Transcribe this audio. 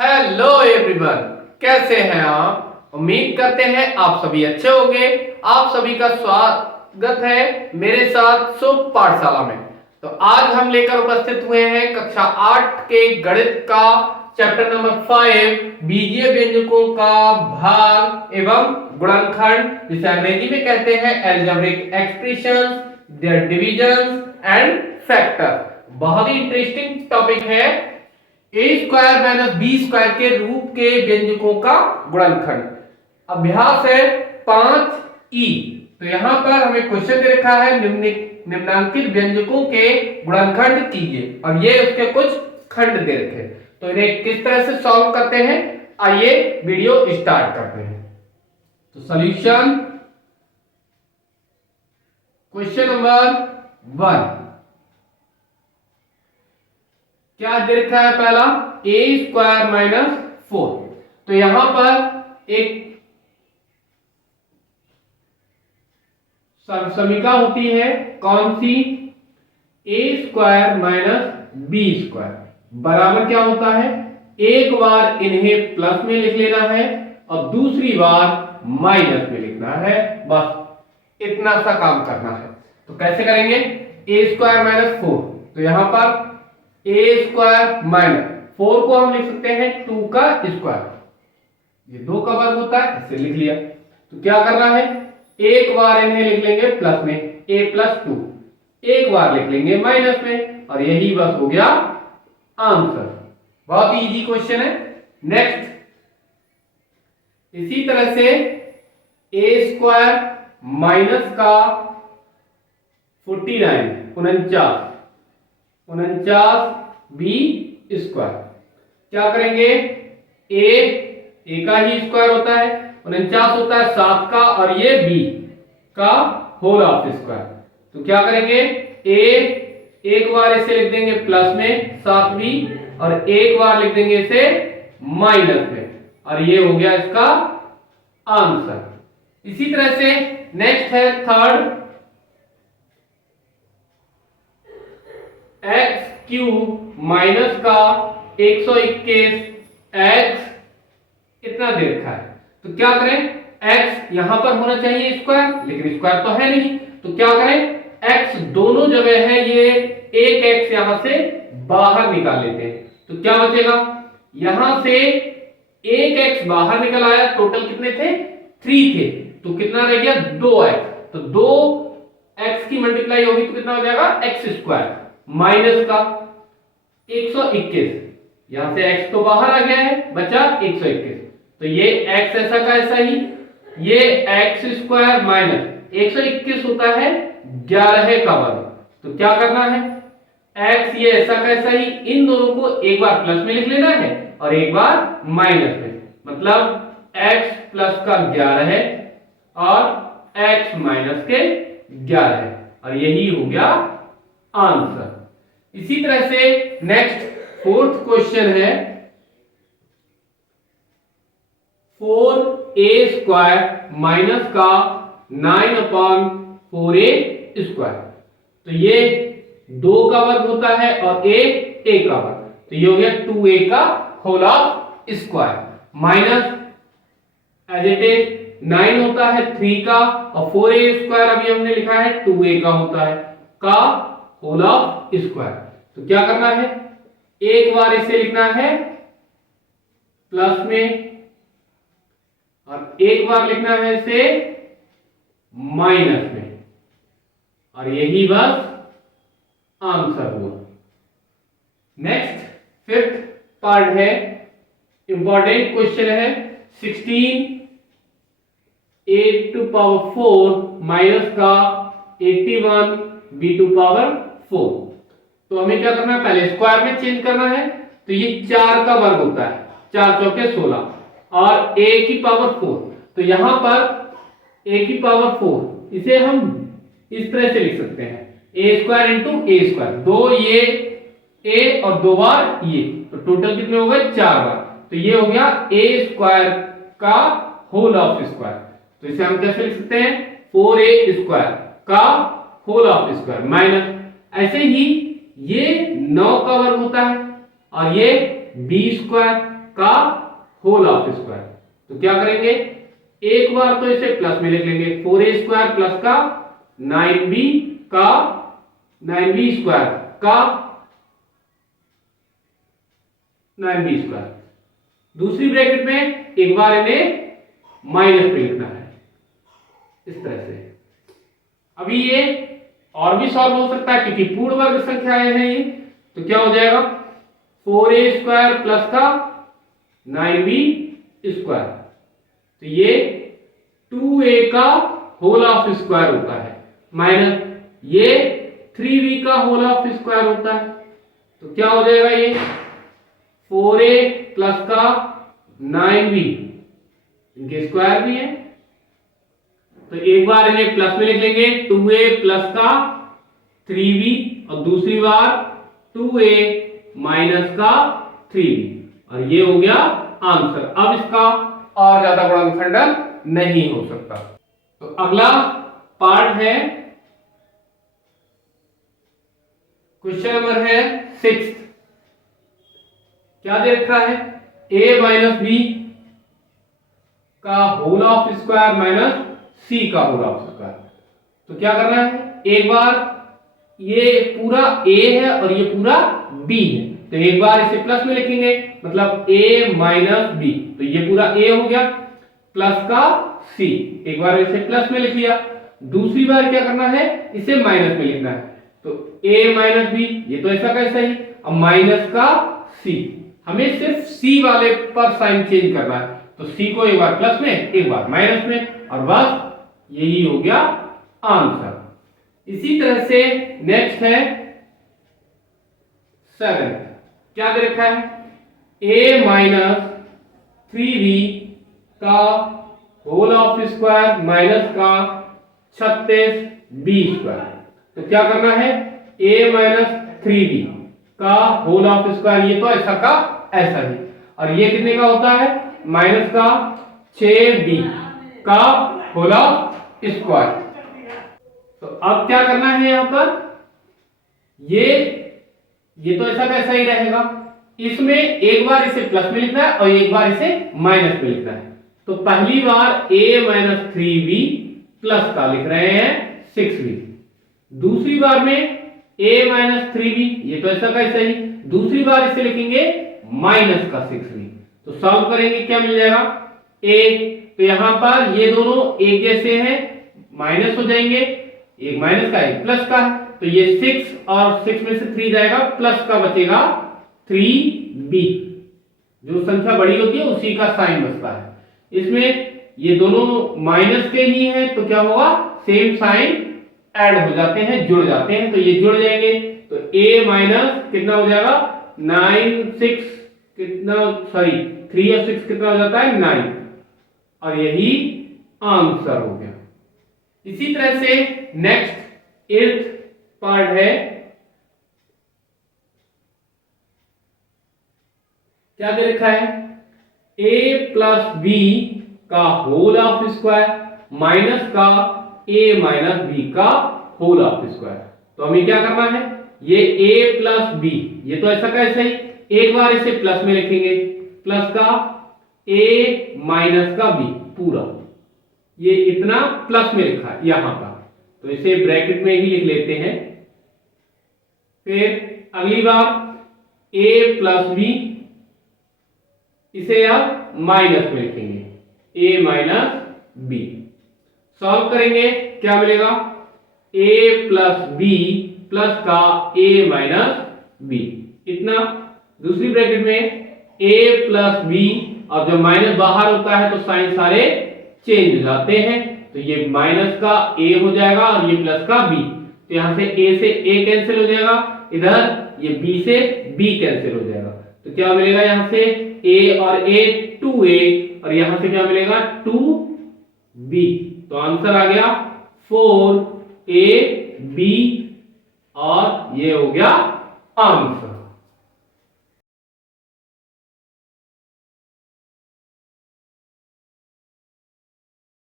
Hello everyone, कैसे हैं आप। उम्मीद करते हैं आप सभी अच्छे होंगे। आप सभी का स्वागत है मेरे साथ शुभ पाठशाला में। तो आज हम लेकर उपस्थित हुए हैं कक्षा 8 के गणित का चैप्टर नंबर 5 बीजीय व्यंजकों का भाग एवं गुणनखंड, जिसे अंग्रेजी में कहते हैं algebraic expressions, there divisions and factor. बहुत ही इंटरेस्टिंग टॉपिक है। A square minus B square के रूप के व्यंजकों का गुणनखंड। अभ्यास है 5 ई। तो यहां पर हमें क्वेश्चन दे रखा है निम्नांकित व्यंजकों के गुणनखंड कीजिए और ये उसके कुछ खंड दे रखे। तो इन्हें किस तरह से सॉल्व करते हैं, आइए वीडियो स्टार्ट करते हैं। तो सॉल्यूशन, क्वेश्चन नंबर 1 क्या दे रखा है। पहला ए स्क्वायर माइनस 4। तो यहां पर एक समीकरण होती है, कौन सी, ए स्क्वायर माइनस बी स्क्वायर बराबर क्या होता है, एक बार इन्हें प्लस में लिख लेना है और दूसरी बार माइनस में लिखना है। बस इतना सा काम करना है। तो कैसे करेंगे, ए स्क्वायर माइनस 4। तो यहां पर ए स्क्वायर माइनस 4 को हम लिख सकते हैं 2 का स्क्वायर, ये 2 का वर्ग होता है, इसे लिख लिया। तो क्या करना है, एक बार इन्हें लिख लेंगे प्लस में, a प्लस 2, एक बार लिख लेंगे माइनस में, और यही बस हो गया आंसर। बहुत ही इजी क्वेश्चन है। नेक्स्ट, इसी तरह से ए स्क्वायर माइनस का 49 49 बी स्क्वायर। क्या करेंगे, ए का ही स्क्वायर होता है, 49 होता है 7 का, और ये बी का होल ऑफ स्क्वायर। तो क्या करेंगे, एक बार इसे लिख देंगे प्लस में 7b, और एक बार लिख देंगे इसे माइनस में, और ये हो गया इसका आंसर। इसी तरह से नेक्स्ट है थर्ड, एक्स क्यूब माइनस का 121 एक्स इतना दे रखा है। तो क्या करें, x यहां पर होना चाहिए स्क्वायर, लेकिन स्क्वायर तो है नहीं। तो क्या करें, x दोनों जगह है, ये एक x यहां से बाहर निकाल लेते हैं। तो क्या बचेगा, यहां से एक x बाहर निकल आया, टोटल कितने थे, 3 थे। तो कितना रह गया, 2x। तो 2x की मल्टीप्लाई होगी तो कितना हो जाएगा, x स्क्वायर माइनस का 121, यहां से x तो बाहर आ गया है, बचा 121। तो ये x ऐसा का ऐसा ही, ये x स्क्वायर माइनस 121 होता है 11 का वर्ग। तो क्या करना है, x ये ऐसा का ऐसा ही, इन दोनों को एक बार प्लस में लिख लेना है और एक बार माइनस में। मतलब x प्लस का 11 है और x माइनस के 11 है, और यही हो गया आंसर। इसी तरह से नेक्स्ट फोर्थ क्वेश्चन है, 4a स्क्वायर माइनस का 9/4a स्क्वायर। तो ये 2 का वर्ग होता है और a का वर्ग, तो ये हो गया 2a का whole of square, minus as it is 9 होता है 3 का, और 4a स्क्वायर अभी हमने लिखा है 2a का होता है का होल ऑफ स्क्वायर। तो क्या करना है, एक बार इसे लिखना है प्लस में और एक बार लिखना है इसे माइनस में, और यही बस आंसर हुआ। नेक्स्ट फिफ्थ पार्ट है, इंपॉर्टेंट क्वेश्चन है, 16 a टू पावर 4 माइनस का 81 b टू पावर 4। तो हमें क्या करना है, पहले स्क्वायर में चेंज करना है। तो ये 4 का वर्ग होता है, 4 चौके 16, और a की पावर 4। तो यहां पर a की पावर 4 इसे हम इस तरह से लिख सकते हैं, a square into a square, 2 ये a और 2 बार ये, तो टोटल कितने हो गए, 4 बार। तो ये हो गया a स्क्वायर का होल ऑफ स्क्वायर। तो इसे हम कैसे लिख सकते हैं, 4a स्क्वायर का होल ऑफ स्क्वायर माइनस, ऐसे ही ये 9 का वर्ग होता है और ये b स्क्वायर, का होल ऑफ स्क्वायर। तो क्या करेंगे, एक बार तो इसे प्लस में लिख लेंगे, 4a² प्लस का 9b का 9b² का 9b²। दूसरी ब्रैकेट में एक बार इन्हें माइनस में लिखना है इस तरह से। अभी ये और भी सॉल्व हो सकता है क्योंकि पूर्ण वर्ग संख्याएं हैं ये। तो क्या हो जाएगा, 4a² प्लस का 9b²। तो ये 2a का होल ऑफ स्क्वायर होता है, माइनस ये 3b का होल ऑफ स्क्वायर होता है। तो क्या हो जाएगा, ये 4a प्लस का 9b, इनके स्क्वायर भी है। तो एक बार इन्हें प्लस में लिख लेंगे, 2a प्लस का 3b, और दूसरी बार 2a माइनस का 3b, और ये हो गया आंसर। अब इसका और ज्यादा गुणनखंडन नहीं हो सकता। तो अगला पार्ट है, क्वेश्चन नंबर है 6। क्या दे रखा है, a माइनस बी का whole of square minus c का होल ऑफ स्क्वायर। तो क्या करना है, एक बार ये पूरा a है और ये पूरा b है, तो एक बार इसे प्लस में लिखेंगे, मतलब a माइनस बी, तो ये पूरा a हो गया प्लस का c, एक बार इसे प्लस में लिख लिया। दूसरी बार क्या करना है, इसे माइनस में लिखना है, तो a माइनस बी, ये तो ऐसा कैसा ही, अब माइनस का c, हमें सिर्फ c वाले पर साइन चेंज करना है, तो c को एक बार प्लस में एक बार माइनस में, और बस यही हो गया आंसर। इसी तरह से नेक्स्ट है 7। क्या दे रखा है, a माइनस 3b का होल ऑफ स्क्वायर माइनस का 36b²। तो क्या करना है, a माइनस 3b का होल ऑफ स्क्वायर, ये तो ऐसा का ऐसा ही, और ये कितने का होता है, माइनस का 6b का होल ऑफ स्क्वायर। तो अब क्या करना है, यहां पर ये तो ऐसा कैसा ही रहेगा, इसमें एक बार इसे प्लस में लिखना है और एक बार इसे माइनस में लिखना है। तो पहली बार a माइनस 3b प्लस का लिख रहे हैं 6b, दूसरी बार में a माइनस 3b, ये तो ऐसा कैसा ही, दूसरी बार इसे लिखेंगे माइनस का 6b। तो सॉल्व करेंगे, क्या मिल जाएगा, a, तो यहां पर ये दोनों एक जैसे हैं, माइनस हो जाएंगे, एक माइनस का एक प्लस का है, तो ये 6 और 6 में से 3 जाएगा, प्लस का बचेगा 3b। जो संख्या बड़ी होती है उसी का साइन बचता है। इसमें ये दोनों माइनस के ही हैं, तो क्या होगा, सेम साइन ऐड हो जाते हैं, जुड़ जाते हैं, तो ये जुड़ जाएंगे, तो a माइनस कितना हो जाएगा, 9 6 कितना, सॉरी 3 और 6 कितना हो जाता है, 9, और यही आंसर हो गया। इसी तरह से नेक्स्ट 8th पार्ट है, क्या दे रखा है, a प्लस बी का होल ऑफ स्क्वायर माइनस का a माइनस बी का होल ऑफ स्क्वायर। तो हमें क्या करना है, ये a प्लस बी, ये तो ऐसा कैसे ही, एक बार इसे प्लस में लिखेंगे, प्लस का a माइनस का b पूरा, ये इतना प्लस में लिखा है यहां पर, तो इसे ब्रैकेट में ही लिख लेते हैं। फिर अगली बार a प्लस बी, इसे आप माइनस में लिखेंगे, a माइनस बी। सॉल्व करेंगे, क्या मिलेगा, a प्लस बी प्लस का a माइनस बी, इतना। दूसरी ब्रैकेट में a प्लस बी, और जब माइनस बाहर होता है तो साइन सारे चेंज हो जाते हैं, तो ये माइनस का a हो जाएगा और ये प्लस का b, तो यहां से a से a कैंसिल हो जाएगा, इधर ये b से b कैंसिल हो जाएगा, तो क्या मिलेगा, यहां से a और a 2a, और यहां से क्या मिलेगा, 2b। तो आंसर आ गया 4ab, और ये हो गया आंसर।